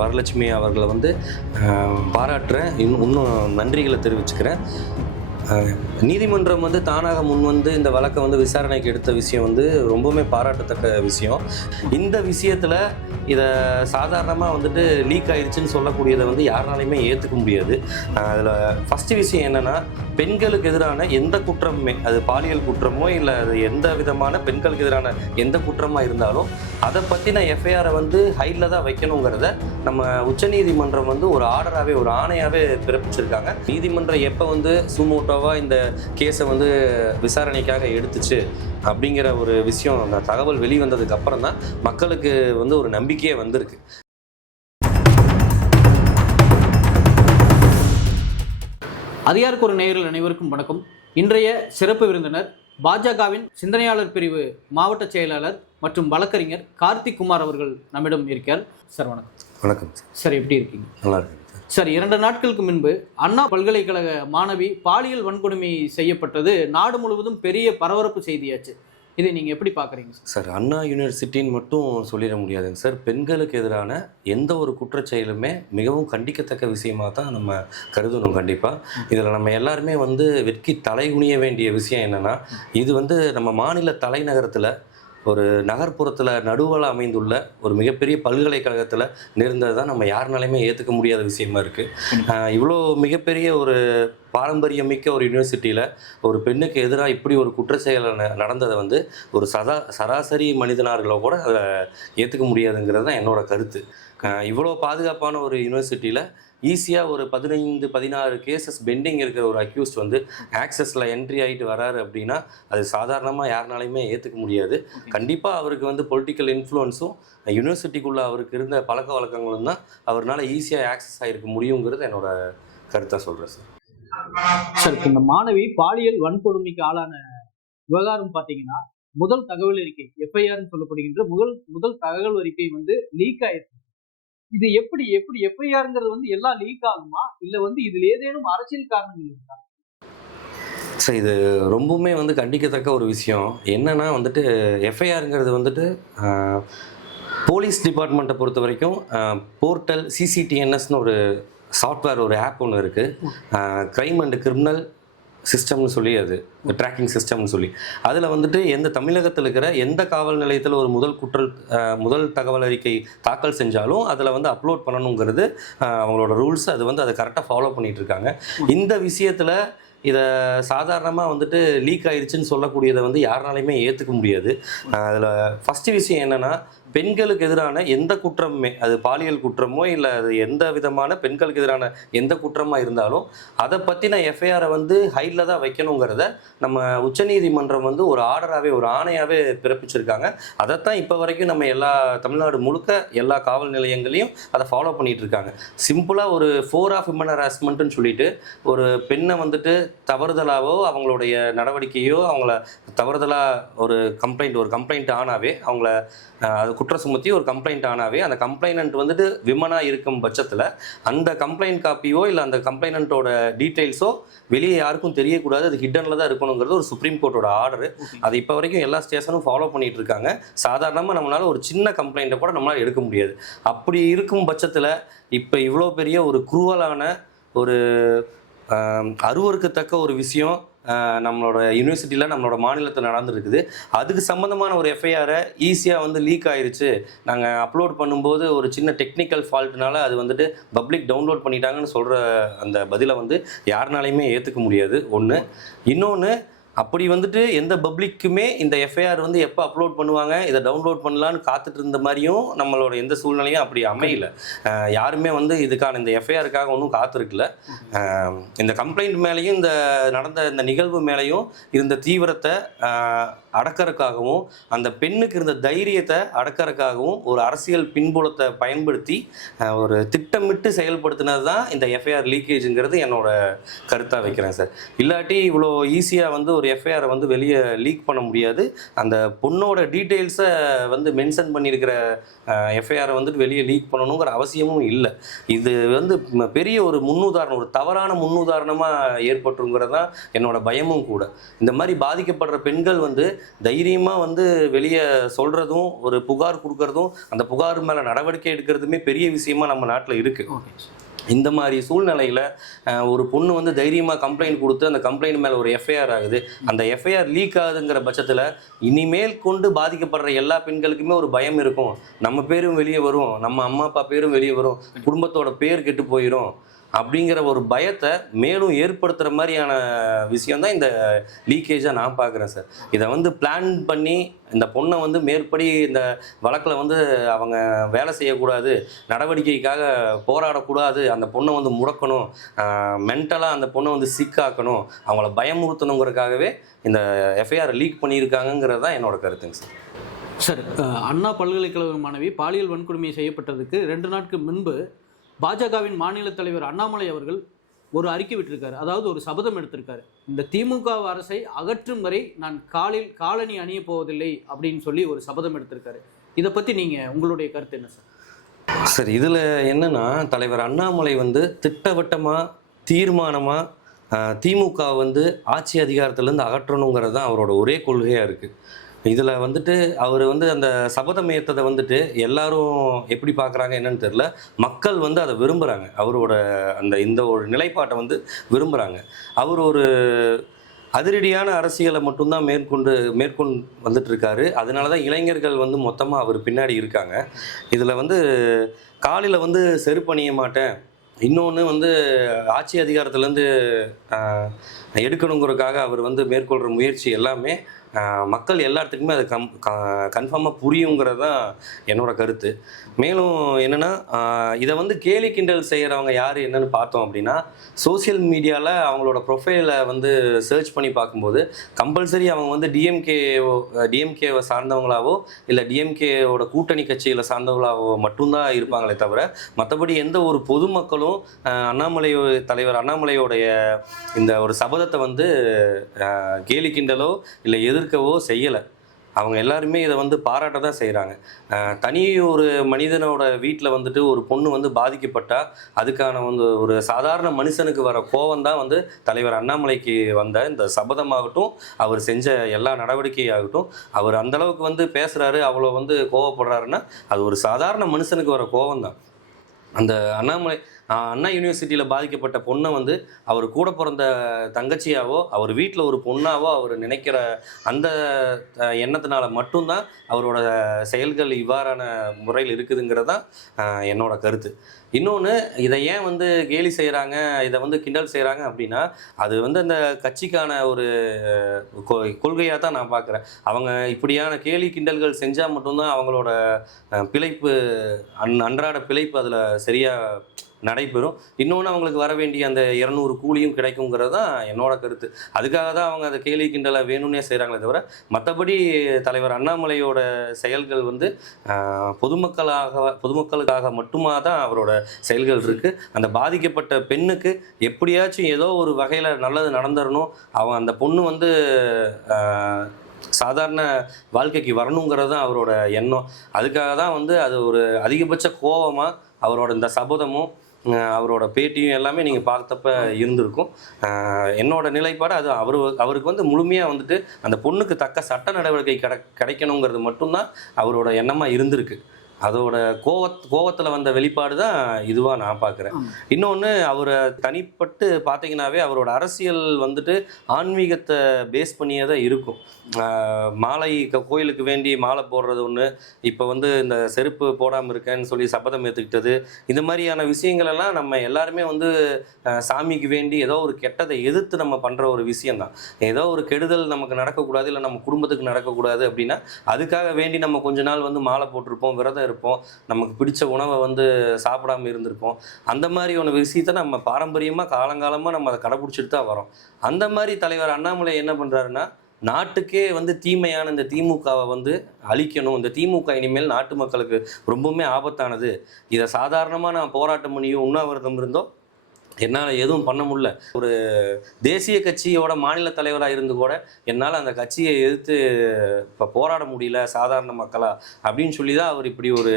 வரலட்சுமி அவர்களை வந்து பாராட்டுறேன். இன்னும் நன்றிகளை தெரிவிச்சுக்கிறேன். நீதிமன்றம் வந்து தானாக முன் வந்து இந்த வழக்கை வந்து விசாரணைக்கு எடுத்த விஷயம் வந்து ரொம்பவுமே பாராட்டத்தக்க விஷயம். இந்த விஷயத்தில் இதை சாதாரணமாக வந்துட்டு லீக் ஆயிடுச்சுன்னு சொல்லக்கூடியதை வந்து யாருனாலையுமே ஏற்றுக்க முடியாது. அதில் ஃபஸ்ட்டு விஷயம் என்னென்னா, பெண்களுக்கு எதிரான எந்த குற்றமுமே, அது பாலியல் குற்றமோ இல்லை அது எந்த விதமான பெண்களுக்கு எதிரான எந்த குற்றமாக இருந்தாலும் அதை பற்றின எஃப்ஐஆரை வந்து ஹையில் தான் வைக்கணுங்கிறத நம்ம உச்சநீதிமன்றம் வந்து ஒரு ஆர்டராகவே, ஒரு ஆணையாகவே பிறப்பிச்சிருக்காங்க. நீதிமன்றம் எப்போ வந்து சுமோட்டோவாக இந்த கேஸை வந்து விசாரணைக்காக எடுத்துச்சு அப்படிங்கிற ஒரு விஷயம், அந்த தகவல் வெளிவந்ததுக்கு அப்புறம் தான் மக்களுக்கு வந்து ஒரு நம்பிக்கையே வந்திருக்கு. அதிகாரக்கு ஒரு நேயர்கள் அனைவருக்கும் வணக்கம். இன்றைய சிறப்பு விருந்தினர் பாஜகவின் சிந்தனையாளர் பிரிவு மாவட்ட செயலாளர் மற்றும் வழக்கறிஞர் கார்த்திக் குமார் அவர்கள் நம்மிடம் இருக்கிறார். சார் வணக்கம். வணக்கம் சார், எப்படி இருக்கீங்க? நல்லா இருக்கு சார். 2 நாட்களுக்கு முன்பு அண்ணா பல்கலைக்கழக மாணவி பாலியல் வன்கொடுமை செய்யப்பட்டது நாடு முழுவதும் பெரிய பரபரப்பு செய்தியாச்சு. இதை நீங்கள் எப்படி பார்க்குறீங்க சார்? அண்ணா யூனிவர்சிட்டின்னு மட்டும் சொல்லிட முடியாதுங்க சார். பெண்களுக்கு எதிரான எந்த ஒரு குற்றச்செயலுமே மிகவும் கண்டிக்கத்தக்க விஷயமாக தான் நம்ம கருதணும். கண்டிப்பாக இதில் நம்ம எல்லாருமே வந்து வெட்கி தலைகுனிய வேண்டிய விஷயம் என்னென்னா, இது வந்து நம்ம மாநில தலைநகரத்தில் ஒரு நகர்ப்புறத்தில் நடுவில் அமைந்துள்ள ஒரு மிகப்பெரிய பல்கலைக்கழகத்தில் நேர்ந்தது தான் நம்ம யாருனாலையுமே ஏற்றுக்க முடியாத விஷயமா இருக்குது. இவ்வளோ மிகப்பெரிய ஒரு பாரம்பரியமிக்க ஒரு யூனிவர்சிட்டியில் ஒரு பெண்ணுக்கு எதிராக இப்படி ஒரு குற்றச்செயல் நடந்ததை வந்து ஒரு சராசரி மனிதனார்களோ கூட அதை ஏற்றுக்க முடியாதுங்கிறது தான் என்னோடய கருத்து. இவ்வளோ பாதுகாப்பான ஒரு யூனிவர்சிட்டியில் ஈஸியாக ஒரு 15-16 கேசஸ் பெண்டிங் இருக்கிற ஒரு அக்யூஸ்ட் வந்து ஆக்சஸில் என்ட்ரி ஆகிட்டு வராரு அப்படின்னா அது சாதாரணமாக யாருனாலையுமே ஏற்றுக்க முடியாது. கண்டிப்பாக அவருக்கு வந்து பொலிட்டிக்கல் இன்ஃப்ளூயன்ஸும் யூனிவர்சிட்டிக்குள்ளே அவருக்கு இருந்த பழக்க வழக்கங்களும் தான் அவரால் ஈஸியாக ஆக்சஸ் ஆகிருக்க முடியுங்கிறது என்னோட கருத்தாக சொல்கிறேன் சார். சார், இந்த மாணவி பாலியல் வன்கொடுமைக்கு ஆளான விவகாரம் பார்த்தீங்கன்னா, முதல் தகவல் அறிக்கை எஃப்ஐஆர்னு சொல்லப்படுகின்ற முதல் தகவல் அறிக்கை வந்து லீக் ஆயிருக்கு. இது எப்படி எஃப்ஐஆர்ங்கிறது வந்து எல்லாம் லீக் ஆகுமா, இல்லை வந்து இதில் ஏதேனும் அரசியல் காரணங்கள் இருக்கா? சார், இது ரொம்பவுமே வந்து கண்டிக்கத்தக்க ஒரு விஷயம். என்னன்னா வந்துட்டு எஃப்ஐஆருங்கிறது வந்துட்டு போலீஸ் டிபார்ட்மெண்ட்டை பொறுத்த வரைக்கும் போர்ட்டல் சிசிடிஎன்எஸ்னு ஒரு சாஃப்ட்வேர், ஒரு ஆப் ஒன்று இருக்குது. க்ரைம் அண்ட் கிரிமினல் சிஸ்டம்னு சொல்லி, அது ட்ராக்கிங் சிஸ்டம்னு சொல்லி, அதில் வந்துட்டு எந்த தமிழகத்தில் இருக்கிற எந்த காவல் நிலையத்தில் ஒரு முதல் தகவல் அறிக்கை தாக்கல் செஞ்சாலும் அதில் வந்து அப்லோட் பண்ணணுங்கிறது அவங்களோட ரூல்ஸ். அது வந்து அதை கரெக்டாக ஃபாலோ பண்ணிகிட்டு இருக்காங்க. இந்த விஷயத்தில் இதை சாதாரணமாக வந்துட்டு லீக் ஆயிடுச்சுன்னு சொல்லக்கூடியதை வந்து யாருனாலையுமே ஏற்றுக்க முடியாது. அதில் ஃபஸ்ட்டு விஷயம் என்னென்னா, பெண்களுக்கு எதிரான எந்த குற்றமுமே, அது பாலியல் குற்றமோ இல்லை அது எந்த விதமான பெண்களுக்கு எதிரான எந்த குற்றமாக இருந்தாலும் அதை பற்றின எஃப்ஐஆரை வந்து ஹையில் தான் வைக்கணுங்கிறத நம்ம உச்சநீதிமன்றம் வந்து ஒரு ஆர்டராகவே, ஒரு ஆணையாகவே பிறப்பிச்சிருக்காங்க. அதைத்தான் இப்போ வரைக்கும் நம்ம தமிழ்நாடு முழுக்க எல்லா காவல் நிலையங்களையும் அதை ஃபாலோ பண்ணிகிட்டு இருக்காங்க. சிம்பிளாக ஒரு 4 ஆஃப் விமன் ஹராஸ்மெண்ட்டுன்னு சொல்லிட்டு ஒரு பெண்ணை வந்துட்டு தவறுதலாவோ அவங்களுடைய நடவடிக்கையோ அவங்கள தவறுதலாக ஒரு கம்ப்ளைண்ட் ஆனாவே, அவங்கள அது குற்றம் சுமத்தி ஒரு கம்ப்ளைண்ட் ஆனாவே அந்த கம்ப்ளைனண்ட் வந்துட்டு விமனாக இருக்கும் பட்சத்தில் அந்த கம்ப்ளைண்ட் காப்பியோ இல்லை அந்த கம்ப்ளைனண்ட்டோட டீட்டெயில்ஸோ வெளியே யாருக்கும் தெரியக்கூடாது, அது ஹிட்டனில் தான் இருக்கணுங்கிறது ஒரு சுப்ரீம் கோர்ட்டோட ஆர்டரு. அதை இப்போ வரைக்கும் எல்லா ஸ்டேஷனும் ஃபாலோ பண்ணிகிட்டு இருக்காங்க. சாதாரணமாக நம்மளால் ஒரு சின்ன கம்ப்ளைண்ட்டை கூட நம்மளால் எடுக்க முடியாது. அப்படி இருக்கும் பட்சத்தில் இப்போ இவ்வளோ பெரிய ஒரு குரூவலான ஒரு அருவருக்கத்தக்க ஒரு விஷயம் நம்மளோட யூனிவர்சிட்டியில், நம்மளோட மாநிலத்தில் நடந்துருக்குது. அதுக்கு சம்மந்தமான ஒரு எஃப்ஐஆரை ஈஸியாக வந்து லீக் ஆயிடுச்சு, நாங்கள் அப்லோட் பண்ணும்போது ஒரு சின்ன டெக்னிக்கல் ஃபால்ட்னால அது வந்துட்டு பப்ளிக் டவுன்லோட் பண்ணிட்டாங்கன்னு சொல்கிற அந்த பதிலை வந்து யாருனாலையுமே ஏற்றுக்க முடியாது. ஒன்று. இன்னொன்று, அப்படி வந்துட்டு எந்த பப்ளிக்குமே இந்த எஃப்ஐஆர் வந்து எப்போ அப்லோட் பண்ணுவாங்க, இதை டவுன்லோட் பண்ணலான்னு காத்துட்டு இருந்த மாதிரியும் நம்மளோட எந்த சூழ்நிலையும் அப்படி அமையல. யாருமே வந்து இதுக்கான இந்த எஃப்ஐஆருக்காக ஒன்றும் காத்திருக்கல. இந்த கம்ப்ளைண்ட் மேலேயும் இந்த நடந்த இந்த நிகழ்வு மேலேயும் இருந்த தீவிரத்தை அடக்கறதுக்காகவும் அந்த பெண்ணுக்கு இருந்த தைரியத்தை அடக்கறதுக்காகவும் ஒரு அரசியல் பின்புலத்தை பயன்படுத்தி ஒரு திட்டமிட்டு செயல்படுத்தினது தான் இந்த எஃப்ஐஆர் லீக்கேஜுங்கிறது என்னோட கருத்தாக வைக்கிறேன் சார். இல்லாட்டி இவ்வளோ ஈஸியாக வந்து ஒரு ஒரு எஃப்ஐஆரை வந்து வெளியே லீக் பண்ண முடியாது. அந்த பொண்ணோட டீட்டெயில்ஸை வந்து மென்ஷன் பண்ணியிருக்கிற எஃப்ஐஆரை வந்துட்டு வெளியே லீக் பண்ணணுங்கிற அவசியமும் இல்லை. இது வந்து பெரிய ஒரு முன்னுதாரணம், ஒரு தவறான முன்னுதாரணமாக ஏற்பட்டுங்கிறது தான் என்னோட பயமும் கூட. இந்த மாதிரி பாதிக்கப்படுற பெண்கள் வந்து தைரியமாக வந்து வெளியே சொல்கிறதும், ஒரு புகார் கொடுக்கறதும், அந்த புகார் மேலே நடவடிக்கை எடுக்கிறதுமே பெரிய விஷயமா நம்ம நாட்டில் இருக்குது. இந்த மாதிரி சூழ்நிலையில் ஒரு பொண்ணு வந்து தைரியமாக கம்ப்ளைண்ட் கொடுத்து அந்த கம்ப்ளைண்ட் மேலே ஒரு எஃப்ஐஆர் ஆகுது. அந்த எஃப்ஐஆர் லீக் ஆகுதுங்கிற பட்சத்தில் இனிமேல் கொண்டு பாதிக்கப்படுற எல்லா பெண்களுக்குமே ஒரு பயம் இருக்கும். நம்ம பேரும் வெளியே வரும், நம்ம அம்மா அப்பா பேரும் வெளியே வரும், குடும்பத்தோட பேர் கெட்டு போயிடும் அப்படிங்கிற ஒரு பயத்தை மேலும் ஏற்படுத்துகிற மாதிரியான விஷயம் தான் இந்த லீக்கேஜாக நான் பார்க்குறேன் சார். இதை வந்து பிளான் பண்ணி இந்த பொண்ணை வந்து மேற்படி இந்த வழக்கில் வந்து அவங்க வேலை செய்யக்கூடாது, நடவடிக்கைக்காக போராடக்கூடாது, அந்த பொண்ணை வந்து முடக்கணும், மென்டலாக அந்த பொண்ணை வந்து சிக்காக்கணும், அவங்கள பயமுறுத்தணுங்கிறதுக்காகவே இந்த எஃப்ஐஆர் லீக் பண்ணியிருக்காங்கிறது தான் என்னோட கருத்துங்க சார். சார், அண்ணா பல்கலைக்கழக மாணவி பாலியல் வன்கொடுமை செய்யப்பட்டதுக்கு 2 நாட்கள் முன்பு பாஜகவின் மாநில தலைவர் அண்ணாமலை அவர்கள் ஒரு அறிக்கை விட்டிருக்காரு. அதாவது ஒரு சபதம் எடுத்திருக்காரு. இந்த திமுக அரசை அகற்றும் வரை நான் காலணி அணிய போவதில்லை அப்படின்னு சொல்லி ஒரு சபதம் எடுத்திருக்காரு. இதை பற்றி நீங்கள் உங்களுடைய கருத்து என்ன சார்? சார், இதில் என்னன்னா, தலைவர் அண்ணாமலை வந்து திட்டவட்டமாக தீர்மானமாக திமுக வந்து ஆட்சி அதிகாரத்திலேருந்து அகற்றணுங்கிறது தான் அவரோட ஒரே கொள்கையாக இருக்குது. இதில் வந்துட்டு அவர் வந்து அந்த சபதம் ஏற்றதை வந்துட்டு எல்லாரும் எப்படி பார்க்குறாங்க என்னன்னு தெரில. மக்கள் வந்து அதை விரும்புகிறாங்க. அவரோட இந்த ஒரு நிலைப்பாட்டை வந்து விரும்புகிறாங்க. அவர் ஒரு அதிரடியான அரசியலை மட்டும்தான் மேற்கொண்டு வந்துட்டு இருக்காரு. அதனால தான் இளைஞர்கள் வந்து மொத்தமாக அவர் பின்னாடி இருக்காங்க. இதில் வந்து காலையில் வந்து செருப்பணிய மாட்டேன், இன்னொன்று வந்து ஆட்சி அதிகாரத்துலேருந்து எடுக்கணுங்கிறதுக்காக அவர் வந்து மேற்கொள்கிற முயற்சி எல்லாமே மக்கள் எல்லாத்துக்குமே அது கன்ஃபார்மாக புரியுங்கிறது தான் என்னோட கருத்து. மேலும் என்னென்னா, இதை வந்து கேலி கிண்டல் செய்கிறவங்க யார் என்னன்னு பார்த்தோம் அப்படின்னா, சோசியல் மீடியாவில் அவங்களோட ப்ரொஃபைலை வந்து சர்ச் பண்ணி பார்க்கும்போது கம்பல்சரி அவங்க வந்து டிஎம்கேவை சார்ந்தவங்களாவோ இல்லை டிஎம்கேவோட கூட்டணி கட்சிகளை சார்ந்தவங்களாவோ மட்டும்தான் இருப்பாங்களே தவிர, மற்றபடி எந்த ஒரு பொதுமக்களும் தலைவர் அண்ணாமலையோடைய இந்த ஒரு சபதத்தை வந்து கேலி கிண்டலோ இல்லை எதிர்க்கவோ செய்யலை. அவங்க எல்லாருமே இதை வந்து பாராட்ட தான் செய்கிறாங்க. தனி ஒரு மனிதனோட வீட்டில் வந்துட்டு ஒரு பொண்ணு வந்து பாதிக்கப்பட்டால் அதுக்கான வந்து ஒரு சாதாரண மனுஷனுக்கு வர கோவம் தான் வந்து தலைவர் அண்ணாமலைக்கு வந்த இந்த சபதமாகட்டும், அவர் செஞ்ச எல்லா நடவடிக்கையாகட்டும். அவர் அந்தளவுக்கு வந்து பேசுகிறாரு, அவ்வளோ வந்து கோவப்படுறாருன்னா அது ஒரு சாதாரண மனுஷனுக்கு வர கோவம் தான். அந்த அண்ணா யூனிவர்சிட்டியில் பாதிக்கப்பட்ட பொண்ணை வந்து அவர் கூட பிறந்த தங்கச்சியாவோ அவர் வீட்டில் ஒரு பொண்ணாவோ அவர் நினைக்கிற அந்த எண்ணத்தினால மட்டும்தான் அவரோட செயல்கள் இவ்வாறான முறையில் இருக்குதுங்கிறது தான் என்னோட கருத்து. இன்னொன்று, இதை ஏன் வந்து கேலி செய்கிறாங்க, இதை வந்து கிண்டல் செய்கிறாங்க அப்படின்னா, அது வந்து அந்த கட்சிக்கான ஒரு கொள்கையாக தான் நான் பார்க்குறேன். அவங்க இப்படியான கேலி கிண்டல்கள் செஞ்சால் மட்டும்தான் அவங்களோட பிழைப்பு, அன்றாட பிழைப்பு அதில் சரியாக நடைபெறும். இன்னொன்று, அவங்களுக்கு வர வேண்டிய அந்த 200 கூலியும் கிடைக்குங்கிறது தான் என்னோட கருத்து. அதுக்காக தான் அவங்க அதை கேலி கிண்டலை வேணும்னே செய்கிறாங்களே தவிர, மற்றபடி தலைவர் அண்ணாமலையோட செயல்கள் வந்து பொதுமக்களுக்காக மட்டுமாக தான் அவரோட செயல்கள் இருக்குது. அந்த பாதிக்கப்பட்ட பெண்ணுக்கு எப்படியாச்சும் ஏதோ ஒரு வகையில் நல்லது நடந்துடணும், அவன் அந்த பொண்ணு வந்து சாதாரண வாழ்க்கைக்கு வரணுங்கிறது தான் அவரோட எண்ணம். அதுக்காக தான் வந்து அது ஒரு அதிகபட்ச கோபமாக அவரோட இந்த சபதமும் அவரோட பேட்டியும் எல்லாமே நீங்கள் பார்த்தப்ப இருந்திருக்கும். என்னோட நிலைப்பாடு அது அவருக்கு வந்து முழுமையாக வந்துட்டு அந்த பொண்ணுக்கு தக்க சட்ட நடவடிக்கை கிடைக்கணுங்கிறது மட்டும்தான் அவரோட எண்ணமாக இருந்திருக்கு. அதோட கோவத்தில் வந்த வெளிப்பாடு தான் இதுவாக நான் பார்க்குறேன். இன்னொன்று, அவரை தனிப்பட்டு பார்த்தீங்கன்னாவே அவரோட அரசியல் வந்துட்டு ஆன்மீகத்தை பேஸ் பண்ணியே தான் இருக்கும். மாலை கோயிலுக்கு வேண்டி மாலை போடுறது ஒன்று, இப்போ வந்து இந்த செருப்பு போடாமல் இருக்கேன்னு சொல்லி சபதம் ஏற்றுக்கிட்டது, இந்த மாதிரியான விஷயங்களெல்லாம் நம்ம எல்லாருமே வந்து சாமிக்கு வேண்டி ஏதோ ஒரு கெட்டதை எதிர்த்து நம்ம பண்ணுற ஒரு விஷயந்தான். ஏதோ ஒரு கெடுதல் நமக்கு நடக்கக்கூடாது, இல்லை நம்ம குடும்பத்துக்கு நடக்கக்கூடாது அப்படின்னா அதுக்காக வேண்டி நம்ம கொஞ்ச நாள் வந்து மாலை போட்டிருப்போம், விரதம் இருப்போம், நமக்கு பிடிச்ச உணவை வந்து சாப்பிடாம இருந்திருப்போம். அந்த மாதிரி ஒரு விஷயத்தை நம்ம பாரம்பரியமாக காலங்காலமாக நம்ம அதை கடைபிடிச்சிட்டு தான் வரோம். அந்த மாதிரி தலைவர் அண்ணாமலை என்ன பண்ணுறாருன்னா, நாட்டுக்கே வந்து தீமையான இந்த திமுகவை வந்து அழிக்கணும், இந்த திமுக இனிமேல் நாட்டு மக்களுக்கு ரொம்பவுமே ஆபத்தானது, இதை சாதாரணமாக நான் போராட்டம் பண்ணியும் உண்ணாவிரதம் இருந்தோ என்னால் எதுவும் பண்ண முடியல. ஒரு தேசிய கட்சியோட மாநில தலைவராக இருந்து கூட என்னால் அந்த கட்சியை எதிர்த்து இப்போ போராட முடியல சாதாரண மக்களா அப்படின்னு சொல்லி தான் அவர் இப்படி ஒரு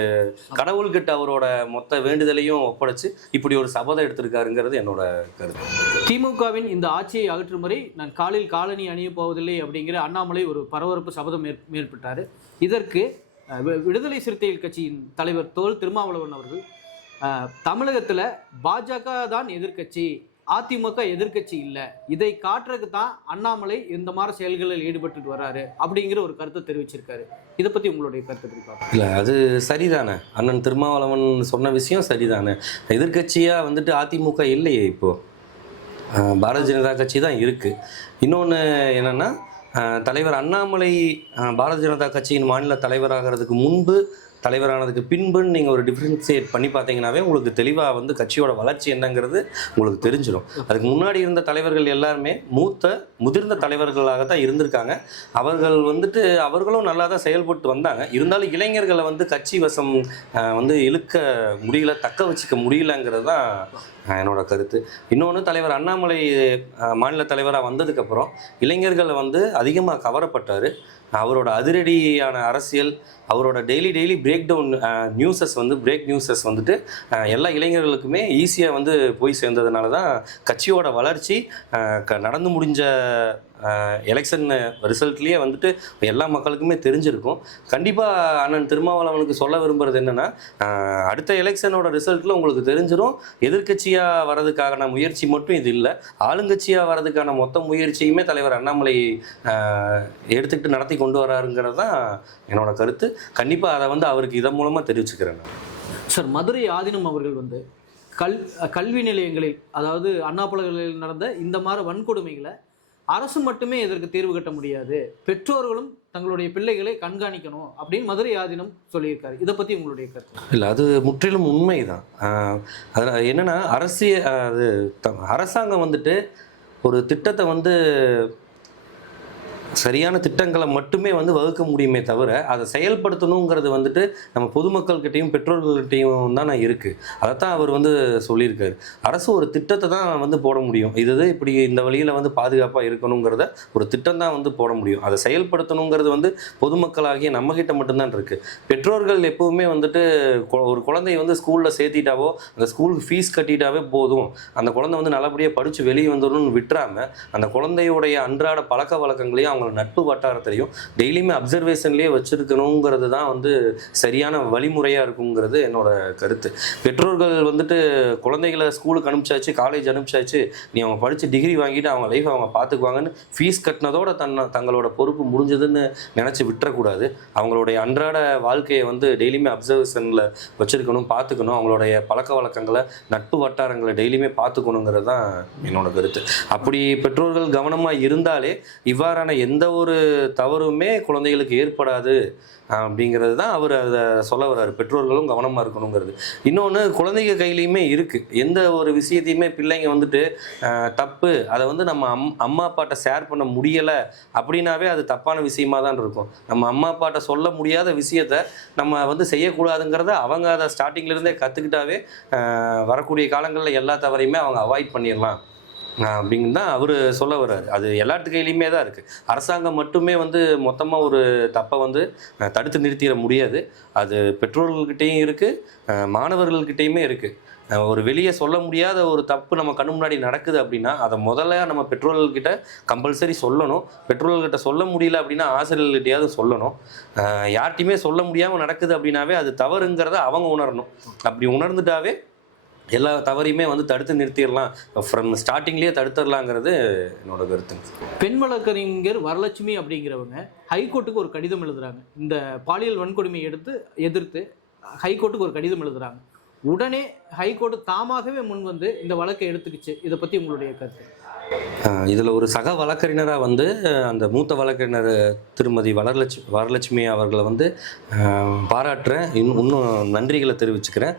கடவுள்கிட்ட அவரோட மொத்த வேண்டுதலையும் ஒப்படைச்சு இப்படி ஒரு சபதம் எடுத்திருக்காருங்கிறது என்னோட கருத்து. திமுகவின் இந்த ஆட்சியை அகற்றும் வரை நான் காலில் காலணி அணிய போவதில்லை அப்படிங்கிற அண்ணாமலை ஒரு பரபரப்பு சபதம் மேற்பட்டார். இதற்கு விடுதலை சிறுத்தைகள் கட்சியின் தலைவர் தோல் திருமாவளவன் அவர்கள் தமிழகத்தில் பாஜக தான் எதிர்க்கட்சி, அதிமுக எதிர்க்கட்சி இல்லை, இதை காட்டுறதுக்கு தான் அண்ணாமலை இந்த மாதிரி செயல்களில் ஈடுபட்டு வர்றாரு அப்படிங்கிற ஒரு கருத்தை தெரிவிச்சிருக்காரு. இதை பற்றி உங்களுடைய கருத்து இருக்காங்க? இல்லை, அது சரிதானே. அண்ணன் திருமாவளவன் சொன்ன விஷயம் சரிதானே. எதிர்க்கட்சியாக வந்துட்டு அதிமுக இல்லையே, இப்போது பாரதிய ஜனதா கட்சி தான் இருக்குது. இன்னொன்று என்னென்னா, தலைவர் அண்ணாமலை பாரதிய ஜனதா கட்சியின் மாநில தலைவராகிறதுக்கு முன்பு தலைவரானதுக்கு பின்புன்னு நீங்கள் ஒரு டிஃப்ரென்சியேட் பண்ணி பார்த்தீங்கன்னாவே உங்களுக்கு தெளிவாக வந்து கட்சியோட வளர்ச்சி என்னங்கிறது உங்களுக்கு தெரிஞ்சிடும். அதுக்கு முன்னாடி இருந்த தலைவர்கள் எல்லாருமே முதிர்ந்த தலைவர்களாக தான் இருந்திருக்காங்க. அவர்கள் வந்துட்டு அவர்களும் நல்லா தான் செயல்பட்டு வந்தாங்க. இருந்தாலும் இளைஞர்களை வந்து கட்சி வசம் வந்து இழுக்க முடியல, தக்க வச்சுக்க முடியலங்கிறது தான் என்னோட கருத்து. இன்னொன்று, தலைவர் அண்ணாமலை மாநில தலைவராக வந்ததுக்கப்புறம் இளைஞர்கள் வந்து அதிகமாக கவரப்பட்டார். அவரோட அதிரடியான அரசியல், அவரோட டெய்லி பிரேக் நியூஸஸ் வந்துட்டு எல்லா இளைஞர்களுக்குமே ஈஸியாக வந்து போய் சேர்ந்ததுனால தான் கட்சியோட வளர்ச்சி நடந்து முடிஞ்ச எலெக்ஷன் ரிசல்ட்லேயே வந்துட்டு எல்லா மக்களுக்குமே தெரிஞ்சிருக்கும். கண்டிப்பாக அண்ணன் திருமாவளவனுக்கு சொல்ல விரும்புகிறது என்னென்னா, அடுத்த எலெக்ஷனோட ரிசல்ட்டில் உங்களுக்கு தெரிஞ்சிடும் எதிர்கட்சியாக வர்றதுக்கான முயற்சி மட்டும் இது இல்லை, ஆளுங்கட்சியாக வர்றதுக்கான மொத்த முயற்சியுமே தலைவர் அண்ணாமலை எடுத்துக்கிட்டு நடத்தி கொண்டு வராருங்கிறது தான் என்னோட கருத்து. கண்டிப்பாக அதை வந்து அவருக்கு இதன் மூலமாக தெரிவிச்சுக்கிறேன். சார், மதுரை ஆதீனம் அவர்கள் வந்து கல்வி நிலையங்களில், அதாவது அண்ணா பல்கலைக்கழகத்தில் நடந்த இந்த மாதிரி வன்கொடுமைகளை அரசு மட்டுமே இதற்கு தீர்வு கட்ட முடியாது, பெற்றோர்களும் தங்களுடைய பிள்ளைகளை கண்காணிக்கணும் அப்படின்னு மதுரை ஆதீனம் சொல்லியிருக்காரு. இதை பற்றி உங்களுடைய கருத்து? இல்லை, அது முற்றிலும் உண்மைதான். அதில் என்னென்னா, அரசாங்கம் வந்துட்டு ஒரு திட்டத்தை வந்து சரியான திட்டங்களை மட்டுமே வந்து வகுக்க முடியுமே தவிர அதை செயல்படுத்தணுங்கிறது வந்துட்டு நம்ம பொதுமக்கள்கிட்டையும் பெற்றோர்கள்கிட்டையும் தான் இருக்குது. அதைத்தான் அவர் வந்து சொல்லியிருக்காரு. அரசு ஒரு திட்டத்தை தான் வந்து போட முடியும், இது இப்படி இந்த வழியில் வந்து பாதுகாப்பாக இருக்கணுங்கிறத ஒரு திட்டம் தான் வந்து போட முடியும். அதை செயல்படுத்தணுங்கிறது வந்து பொதுமக்களாகிய நம்மகிட்ட மட்டும்தான் இருக்குது. பெற்றோர்கள் எப்போவுமே வந்துட்டு ஒரு குழந்தைய வந்து ஸ்கூலில் சேர்த்திட்டாவோ அந்த ஸ்கூலுக்கு ஃபீஸ் கட்டிட்டாவே போதும், அந்த குழந்தை வந்து நல்லபடியாக படித்து வெளியே வந்துடணும்னு விட்டுறாமல் அந்த குழந்தையுடைய அன்றாட பழக்க வழக்கங்களையும் அவங்க நட்பு வட்டாரத்திலையும் டெய்லியுமே அப்சர்வேஷன்லேயே வச்சுருக்கணுங்கிறது தான் வந்து சரியான வழிமுறையாக இருக்குங்கிறது என்னோட கருத்து. பெற்றோர்கள் வந்துட்டு குழந்தைகளை ஸ்கூலுக்கு அனுப்பிச்சாச்சு, காலேஜ் அனுப்பிச்சாச்சு, நீ அவங்க படித்து டிகிரி வாங்கிட்டு அவங்க லைஃப் அவங்க பார்த்துக்குவாங்கன்னு ஃபீஸ் கட்டினதோட தங்களோட பொறுப்பு முடிஞ்சதுன்னு நினச்சி விட்டுறக்கூடாது. அவங்களுடைய அன்றாட வாழ்க்கையை வந்து டெய்லியுமே அப்சர்வேஷனில் வச்சுருக்கணும், பார்த்துக்கணும். அவங்களுடைய பழக்க வழக்கங்களை நட்பு வட்டாரங்களை டெய்லியுமே பார்த்துக்கணுங்கிறது தான் என்னோட கருத்து. அப்படி பெற்றோர்கள் கவனமாக இருந்தாலே இவ்வாறான எந்த ஒரு தவறுமே குழந்தைகளுக்கு ஏற்படாது அப்படிங்கிறது தான் அவர் அதை சொல்ல வர்றாரு. பெற்றோர்களும் கவனமாக இருக்கணுங்கிறது. இன்னொன்று, குழந்தைங்க கையிலையுமே இருக்குது. எந்த ஒரு விஷயத்தையுமே பிள்ளைங்க வந்துட்டு தப்பு, அதை வந்து நம்ம அம்மா அப்பாட்ட ஷேர் பண்ண முடியலை அப்படின்னாவே அது தப்பான விஷயமாக தான் இருக்கும். நம்ம அம்மா அப்பாட்ட சொல்ல முடியாத விஷயத்த நம்ம வந்து செய்யக்கூடாதுங்கிறத அவங்க அதை ஸ்டார்டிங்லேருந்தே கற்றுக்கிட்டாவே வரக்கூடிய காலங்களில் எல்லா தவறையுமே அவங்க அவாய்ட் பண்ணிடலாம் அப்படிங்கிறது தான் அவர் சொல்ல வர்றாரு. அது எல்லாத்து கையிலையுமே தான் இருக்குது. அரசாங்கம் மட்டுமே வந்து மொத்தமாக ஒரு தப்பை வந்து தடுத்து நிறுத்திட முடியாது. அது பெற்றோர்கள்கிட்டையும் இருக்குது, மாணவர்கள்கிட்டையுமே இருக்குது. ஒரு வெளியே சொல்ல முடியாத ஒரு தப்பு நம்ம கண்ணு முன்னாடி நடக்குது அப்படின்னா அதை முதல்ல நம்ம பெற்றோர்கள்கிட்ட கம்பல்சரி சொல்லணும். பெற்றோர்கள்கிட்ட சொல்ல முடியல அப்படின்னா ஆசிரியர்கள்கிட்டையாவது சொல்லணும். யார்கிட்டையுமே சொல்ல முடியாமல் நடக்குது அப்படின்னாவே அது தவறுங்கிறத அவங்க உணரணும். அப்படி உணர்ந்துட்டாவே எல்லா தவறையுமே வந்து தடுத்து நிறுத்திடலாம், ஃப்ரம் ஸ்டார்டிங்லேயே தடுத்துடலாங்கிறது என்னோட கருத்து. பெண் வழக்கறிஞர் வரலட்சுமி அப்படிங்கிறவங்க ஹைகோர்ட்டுக்கு ஒரு கடிதம் எழுதுறாங்க. இந்த பாலியல் வன்கொடுமையை எதிர்த்து ஹைகோர்ட்டுக்கு ஒரு கடிதம் எழுதுறாங்க. உடனே ஹைகோர்ட்டு தாமாகவே முன் வந்து இந்த வழக்கை எடுத்துக்கிச்சு. இதை பற்றி உங்களுடைய கருத்து? இதில் ஒரு சக வழக்கறிஞராக வந்து அந்த மூத்த வழக்கறிஞர் திருமதி வரலட்சுமி அவர்களை வந்து பாராட்டுறேன், இன்னும் நன்றிகளை தெரிவிச்சுக்கிறேன்.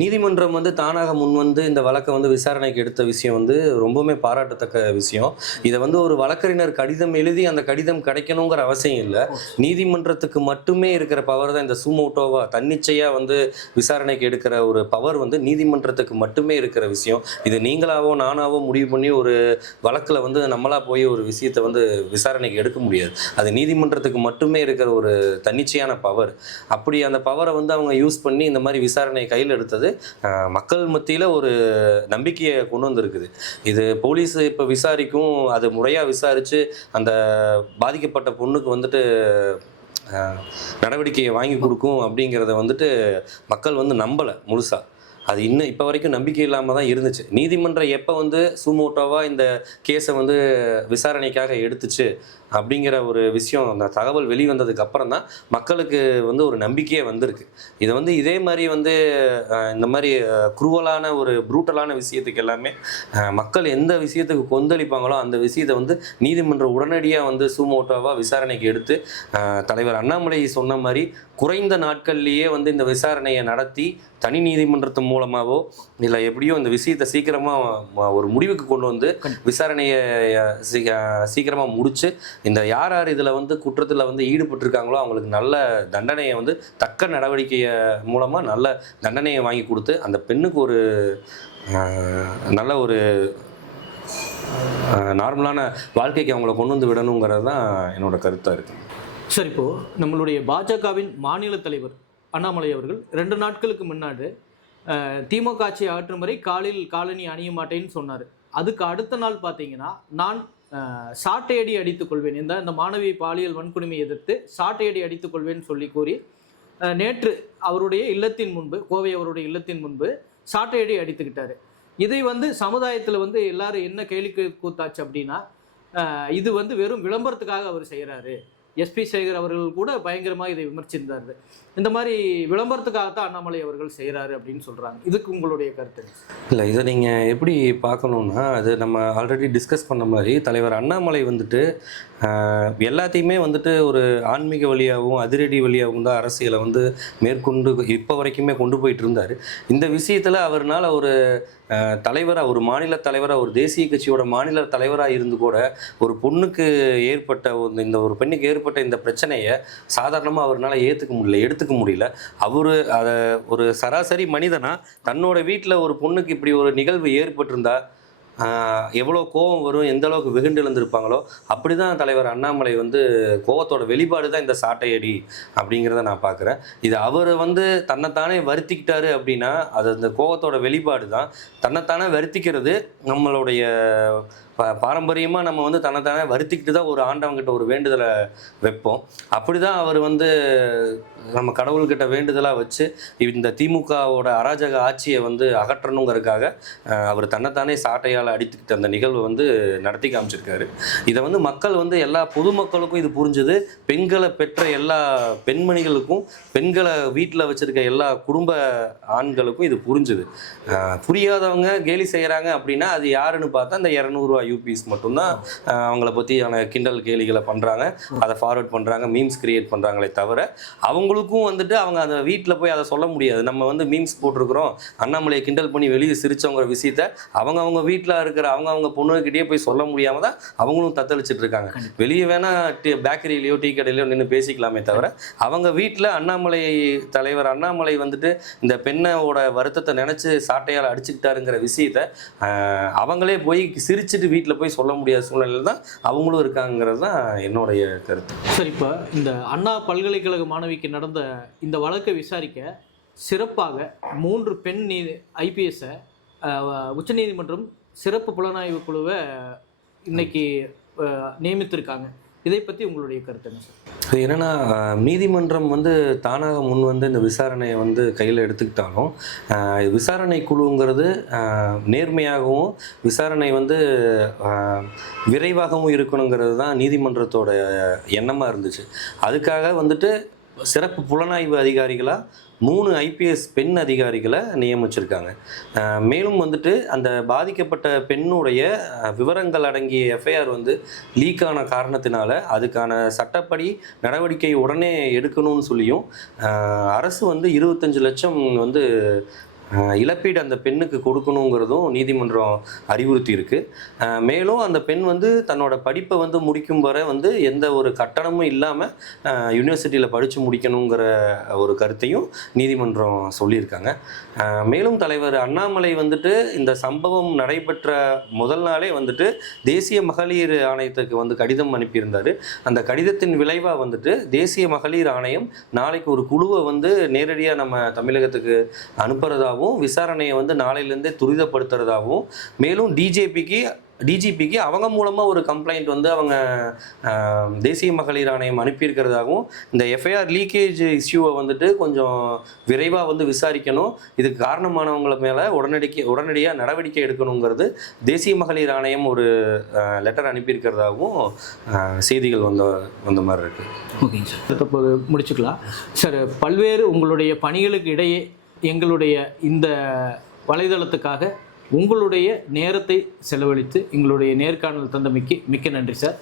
நீதிமன்றம் வந்து தானாக முன் வந்து இந்த வழக்கை வந்து விசாரணைக்கு எடுத்த விஷயம் வந்து ரொம்பவுமே பாராட்டத்தக்க விஷயம். இதை வந்து ஒரு வழக்கறிஞர் கடிதம் எழுதி அந்த கடிதம் கிடைக்கணுங்கிற அவசியம் இல்லை. நீதிமன்றத்துக்கு மட்டுமே இருக்கிற பவர் தான் இந்த சுமோட்டோவா தன்னிச்சையாக வந்து விசாரணைக்கு எடுக்கிற ஒரு பவர் வந்து நீதிமன்றத்துக்கு மட்டுமே இருக்கிற விஷயம். இது நீங்களாவோ நானாவோ முடிவு பண்ணி ஒரு வழக்கில் வந்து நம்மளா போய் ஒரு விஷயத்தை வந்து விசாரணைக்கு எடுக்க முடியாது. அது நீதிமன்றத்துக்கு மட்டுமே இருக்கிற ஒரு தன்னிச்சையான பவர். அப்படி அந்த பவரை வந்து அவங்க யூஸ் பண்ணி இந்த மாதிரி விசாரணை கையில் எடுத்தது மக்கள் மத்தியில் ஒரு நம்பிக்கையை கொண்டு வந்திருக்குது. இது போலீஸ் இப்போ விசாரிக்கும், அது முறையாக விசாரித்து அந்த பாதிக்கப்பட்ட பொண்ணுக்கு வந்துட்டு நடவடிக்கையை வாங்கி கொடுக்கும் அப்படிங்கிறத வந்துட்டு மக்கள் வந்து நம்பலை முழுசாக. அது இன்னும் இப்போ வரைக்கும் நம்பிக்கை இல்லாமல் தான் இருந்துச்சு. நீதிமன்றம் எப்போ வந்து சுமோட்டோவாக இந்த கேஸை வந்து விசாரணைக்காக எடுத்துச்சு அப்படிங்கிற ஒரு விஷயம், அந்த தகவல் வெளிவந்ததுக்கு அப்புறம் தான் மக்களுக்கு வந்து ஒரு நம்பிக்கையே வந்திருக்கு. இதை வந்து இதே மாதிரி வந்து இந்த மாதிரி குரூவலான ஒரு ப்ரூட்டலான விஷயத்துக்கு எல்லாமே மக்கள் எந்த விஷயத்துக்கு கொந்தளிப்பாங்களோ அந்த விஷயத்தை வந்து நீதிமன்றம் உடனடியாக வந்து சுமோட்டோவாக விசாரணைக்கு எடுத்து தலைவர் அண்ணாமலை சொன்ன மாதிரி குறைந்த நாட்கள்லேயே வந்து இந்த விசாரணையை நடத்தி தனி நீதிமன்றத்து மூலமாகவோ இல்லை எப்படியோ இந்த விஷயத்தை சீக்கிரமாக ஒரு முடிவுக்கு கொண்டு வந்து விசாரணையை சீக்கிரமாக முடித்து இந்த யார் யார் இதில் வந்து குற்றத்தில் வந்து ஈடுபட்டிருக்காங்களோ அவங்களுக்கு நல்ல தண்டனையை வந்து தக்க நடவடிக்கையை மூலமாக நல்ல தண்டனையை வாங்கி கொடுத்து அந்த பெண்ணுக்கு ஒரு நல்ல ஒரு நார்மலான வாழ்க்கைக்கு அவங்கள கொண்டு வந்து விடணுங்கிறது தான் என்னோட கருத்தாக இருக்குது. சார், இப்போது நம்மளுடைய பாஜகவின் மாநில தலைவர் அண்ணாமலை அவர்கள் 2 நாட்களுக்கு முன்னாடி திமுக ஆட்சியை அகற்றும் வரை காலில் காலணி அணிய மாட்டேன்னு சொன்னார். அதுக்கு அடுத்த நாள் பார்த்தீங்கன்னா, நான் சாட்டையடி அடித்துக் கொள்வேன், இந்த மாணவி பாலியல் வன்கொடுமை எதிர்த்து சாட்டையடி அடித்துக் கொள்வேன்னு சொல்லி கூறி நேற்று அவருடைய இல்லத்தின் முன்பு, கோவை அவருடைய இல்லத்தின் முன்பு சாட்டையடி அடித்துக்கிட்டாரு. இதை வந்து சமுதாயத்தில் வந்து எல்லாரும் என்ன கேலி கூத்தாச்சு அப்படின்னா, இது வந்து வெறும் விளம்பரத்துக்காக அவர் செய்கிறாரு. எஸ்பி சேகர் அவர்கள் கூட பயங்கரமாக இதை விமர்சித்தார். இந்த மாதிரி விளம்பரத்துக்காகத்தான் அண்ணாமலை அவர்கள் செய்கிறாரு அப்படின்னு சொல்கிறாங்க. இதுக்கு உங்களுடைய கருத்து? இல்லை, இதை நீங்கள் எப்படி பார்க்கணுன்னா, அது நம்ம ஆல்ரெடி டிஸ்கஸ் பண்ண மாதிரி தலைவர் அண்ணாமலை வந்துட்டு எல்லாத்தையுமே வந்துட்டு ஒரு ஆன்மீக வழியாகவும் அதிரடி வழியாகவும் தான் அரசியலை வந்து மேற்கொண்டு இப்போ வரைக்குமே கொண்டு போயிட்டு இருந்தார். இந்த விஷயத்தில் அவர்னால ஒரு தலைவராக, ஒரு மாநில தலைவராக, ஒரு தேசிய கட்சியோட மாநில தலைவராக இருந்து கூட ஒரு பொண்ணுக்கு ஏற்பட்ட இந்த ஒரு பெண்ணுக்கு ஏற்பட்ட இந்த பிரச்சனையை சாதாரணமாக அவர்னால எடுத்துக்க முடியல. அவர் அதை ஒரு சராசரி மனிதனாக தன்னோட வீட்டில் ஒரு பொண்ணுக்கு இப்படி ஒரு நிகழ்வு ஏற்பட்டிருந்தா எவ்வளோ கோபம் வரும், எந்த அளவுக்கு வெகுண்டு எழுந்திருப்பாங்களோ அப்படி தான் தலைவர் அண்ணாமலை வந்து கோபத்தோட வெளிப்பாடு தான் இந்த சாட்டையடி அப்படிங்கிறத நான் பார்க்குறேன். இது அவர் வந்து தன்னைத்தானே வருத்திக்கிட்டாரு அப்படின்னா அது அந்த கோபத்தோட வெளிப்பாடு தான். தன்னைத்தானே வருத்திக்கிறது நம்மளுடைய பாரம்பரியமாக நம்ம வந்து தன்னைத்தானே வருத்திக்கிட்டு தான் ஒரு ஆண்டவங்கிட்ட ஒரு வேண்டுதலை வைப்போம். அப்படி தான் அவர் வந்து நம்ம கடவுள்கிட்ட வேண்டுதலாக வச்சு இந்த திமுகவோட அராஜக ஆட்சியை வந்து அகற்றணுங்கிறதுக்காக அவர் தன்னைத்தானே சாட்டையால் அடித்துக்கிட்ட அந்த நிகழ்வு வந்து நடத்தி காமிச்சிருக்காரு. இதை வந்து மக்கள் வந்து எல்லா பொதுமக்களுக்கும் இது புரிஞ்சுது. பெண்களை பெற்ற எல்லா பெண்மணிகளுக்கும், பெண்களை வீட்டில் வச்சுருக்க எல்லா குடும்ப ஆண்களுக்கும் இது புரிஞ்சுது. புரியாதவங்க கேலி செய்கிறாங்க அப்படின்னா அது யாருன்னு பார்த்தா அந்த 200 ரூபா யூபிஎஸ் மட்டும்தான் அவங்கள பற்றியான கிண்டல் கேலிகளை பண்ணுறாங்க, அதை ஃபார்வர்ட் பண்ணுறாங்க, மீம்ஸ் கிரியேட் பண்ணுறாங்களே தவிர அவங்களுக்கும் வந்துட்டு அவங்க அந்த வீட்டில் போய் அதை சொல்ல முடியாது. நம்ம வந்து மீம்ஸ் போட்டிருக்கிறோம், அண்ணாமலையை கிண்டல் பண்ணி வெளியே சிரிச்சவங்கிற விஷயத்த அவங்க வீட்டில் இருக்கிற அவங்க பொண்ணுகிட்டே போய் சொல்ல முடியாமல் தான் அவங்களும் தத்தளிச்சுட்டு இருக்காங்க. வெளியே வேணா பேக்கரியிலையோ டீ கடையிலையோ நின்று பேசிக்கலாமே தவிர அவங்க வீட்டில் தலைவர் அண்ணாமலை வந்துட்டு இந்த பெண்ணோட வருத்தத்தை நினச்சி சாட்டையால் அடிச்சுக்கிட்டாருங்கிற விஷயத்த அவங்களே போய் சிரிச்சுட்டு வீட்டில் போய் சொல்ல முடியாத சூழ்நிலையில் தான் அவங்களும் இருக்காங்கிறது தான் என்னுடைய கருத்து. சரி, இப்போ இந்த அண்ணா பல்கலைக்கழக மாணவிக்கு நடந்த இந்த வழக்கை விசாரிக்க சிறப்பாக 3 பெண் ஐபிஎஸ்ஸை உச்சநீதிமன்றம் சிறப்பு புலனாய்வு குழுவை இன்னைக்கு நியமித்திருக்காங்க. இதை பற்றி உங்களுடைய கருத்து என்ன சார்? அது என்னென்னா, நீதிமன்றம் வந்து தானாக முன் வந்து இந்த விசாரணையை வந்து கையில் எடுத்துக்கிட்டாலும் விசாரணை குழுங்கிறது நேர்மையாகவும் விசாரணை வந்து விரைவாகவும் இருக்கணுங்கிறது தான் நீதிமன்றத்தோட எண்ணமாக இருந்துச்சு. அதுக்காக வந்துட்டு சிறப்பு புலனாய்வு அதிகாரிகளாக 3 ஐபிஎஸ் பெண் அதிகாரிகளை நியமிச்சிருக்காங்க. மேலும் வந்துட்டு அந்த பாதிக்கப்பட்ட பெண்ணுடைய விவரங்கள் அடங்கிய எஃப்ஐஆர் வந்து லீக் ஆன காரணத்தினால அதுக்கான சட்டப்படி நடவடிக்கை உடனே எடுக்கணும்னு சொல்லியும் அரசு வந்து 25 லட்சம் வந்து இழப்பீடு அந்த பெண்ணுக்கு கொடுக்கணுங்கிறதும் நீதிமன்றம் அறிவுறுத்தி இருக்கு. மேலும் அந்த பெண் வந்து தன்னோட படிப்பை வந்து முடிக்கும் வரை வந்து எந்த ஒரு கட்டணமும் இல்லாமல் யூனிவர்சிட்டியில் படித்து முடிக்கணுங்கிற ஒரு கருத்தையும் நீதிமன்றம் சொல்லியிருக்காங்க. மேலும் தலைவர் அண்ணாமலை வந்துட்டு இந்த சம்பவம் நடைபெற்ற முதல் நாளே வந்துட்டு தேசிய மகளிர் ஆணையத்துக்கு வந்து கடிதம் அனுப்பியிருந்தார். அந்த கடிதத்தின் விளைவாக வந்துட்டு தேசிய மகளிர் ஆணையம் நாளைக்கு ஒரு குழுவை வந்து நேரடியாக நம்ம தமிழகத்துக்கு அனுப்புறதாகவும் விசாரணையை வந்து நாளையிலேருந்தே துரிதப்படுத்துறதாகவும் மேலும் டிஜிபிக்கு அவங்க மூலமாக ஒரு கம்ப்ளைண்ட் வந்து அவங்க தேசிய மகளிர் ஆணையம் அனுப்பியிருக்கிறதாகவும் இந்த எஃப்ஐஆர் லீக்கேஜ் இஷ்யூவை வந்துட்டு கொஞ்சம் விரைவாக வந்து விசாரிக்கணும், இதுக்கு காரணமானவங்களை மேலே உடனடியாக நடவடிக்கை எடுக்கணுங்கிறது தேசிய மகளிர் ஆணையம் ஒரு லெட்டர் அனுப்பியிருக்கிறதாகவும் செய்திகள் வந்த மாதிரி இருக்குது. ஓகேங்க சார், தற்போது முடிச்சுக்கலாம் சார். பல்வேறு உங்களுடைய பணிகளுக்கு இடையே எங்களுடைய இந்த வலைதளத்துக்காக உங்களுடைய நேரத்தை செலவழித்து எங்களுடைய நேர்காணல் தந்தமைக்கு மிக்க நன்றி சார்.